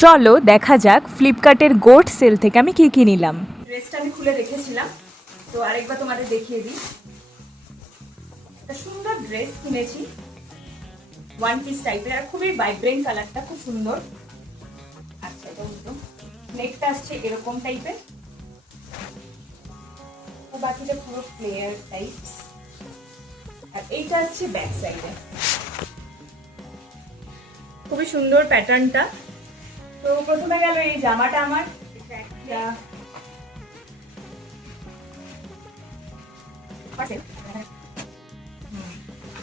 চলো দেখা যাক ফ্লিপকার্টের গোট সেল থেকে আমি কি কি নিলাম। ড্রেসটা আমি খুলে রেখেছিলাম, তো আরেকবার তোমাদের দেখিয়ে দিই। একটা সুন্দর ড্রেস কিনেছি, ওয়ান পিস টাইপের, আর খুবই ভাইব্রেন্ট কালারটা, খুব সুন্দর। আচ্ছা, এটা উল্টো, নেকটা আসছে এরকম টাইপের, বাকিটা পুরো প্লেয়ার টাইপ, আর এইটা হচ্ছে ব্যাক সাইডে। খুবই সুন্দর প্যাটার্নটা। তো প্রথমে গেল এই জামাটা আমার,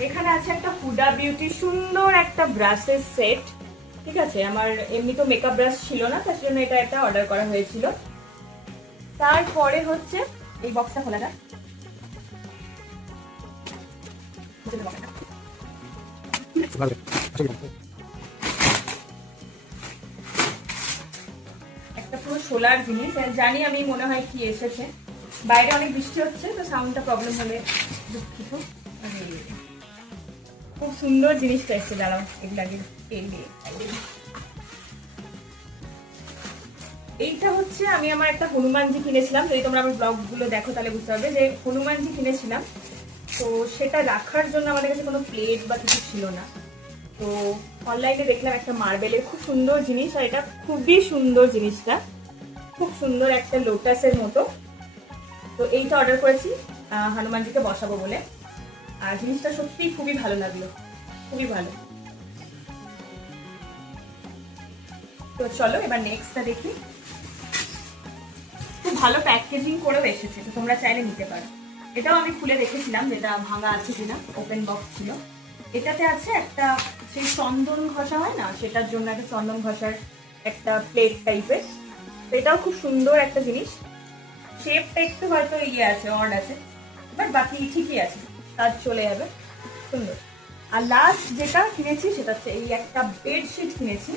এখানে আছে একটা হুডা বিউটি সুন্দর একটা ব্রাশের সেট। ঠিক আছে, আমার এমনি তো মেকআপ ব্রাশ ছিল না, তার জন্য এটা একটা অর্ডার করা হয়েছিল। তারপরে হচ্ছে এই বক্সটা খোলা যাক। একটা পুরো সোলার জিনিস, জানি আমি, মনে হয় কি এসেছে। বাইরে অনেক বৃষ্টি হচ্ছে, তো সাউন্ডটা প্রবলেম হলে দুঃখিত। খুব সুন্দর জিনিসটা এসছে, দাঁড়াও এগুলাকে তেল দিয়ে। এইটা হচ্ছে আমি আমার একটা হনুমানজি কিনেছিলাম, যদি তোমরা আমার ব্লগগুলো দেখো তাহলে বুঝতে পারবে যে হনুমানজি কিনেছিলাম। তো সেটা রাখার জন্য আমাদের কাছে কোনো প্লেট বা কিছু ছিল না, তো অনলাইনে দেখলাম একটা মার্বেলের খুব সুন্দর জিনিস, আর এটা খুবই সুন্দর জিনিসটা, খুব সুন্দর একটা লোটাসের মতো। তো এইটা অর্ডার করেছি হনুমানজিকে বসাবো বলে, আর জিনিসটা সত্যিই খুবই ভালো লাগলো, খুবই ভালো। তো চলো এবার নেক্সটটা দেখি। খুব ভালো প্যাকেজিং করেও এসেছে, তো তোমরা চাইলে নিতে পারো। এটাও আমি খুলে দেখেছিলাম যেটা ভাঙা আছে কিনা, ওপেন বক্স ছিল। এটাতে আছে একটা সেই চন্দন ঘষা হয় না, সেটার জন্য একটা চন্দন ঘষার একটা প্লেট টাইপের। তো এটাও খুব সুন্দর একটা জিনিস। শেপটা একটু হয়তো ইয়ে আছে, অড আছে, বাট বাকি ঠিকই আছে, কাজ চলে যাবে, সুন্দর। আর লাস্ট যেটা কিনেছি সেটা হচ্ছে এই একটা বেডশিট কিনেছি।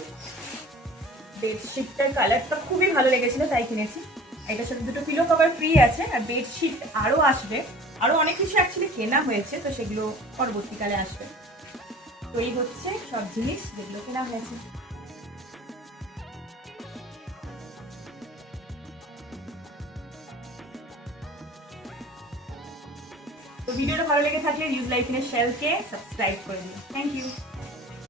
বেডশিটটার কালারটা খুবই ভালো লেগেছিল, তাই কিনেছি। এটার সাথে দুটো পিলো কভার ফ্রি আছে, আর বেডশিট আরও আসবে, আরও অনেক কিছু অ্যাকচুয়ালি কেনা হয়েছে, তো সেগুলো পরবর্তীকালে আসবে। তো এই হচ্ছে সব জিনিস যেগুলো কেনা হয়েছে। তো ভিডিওটা ভালো লেগে থাকলে রিউজ লাইফ ইন এ শেলকে সাবস্ক্রাইব করে দিন। Thank you.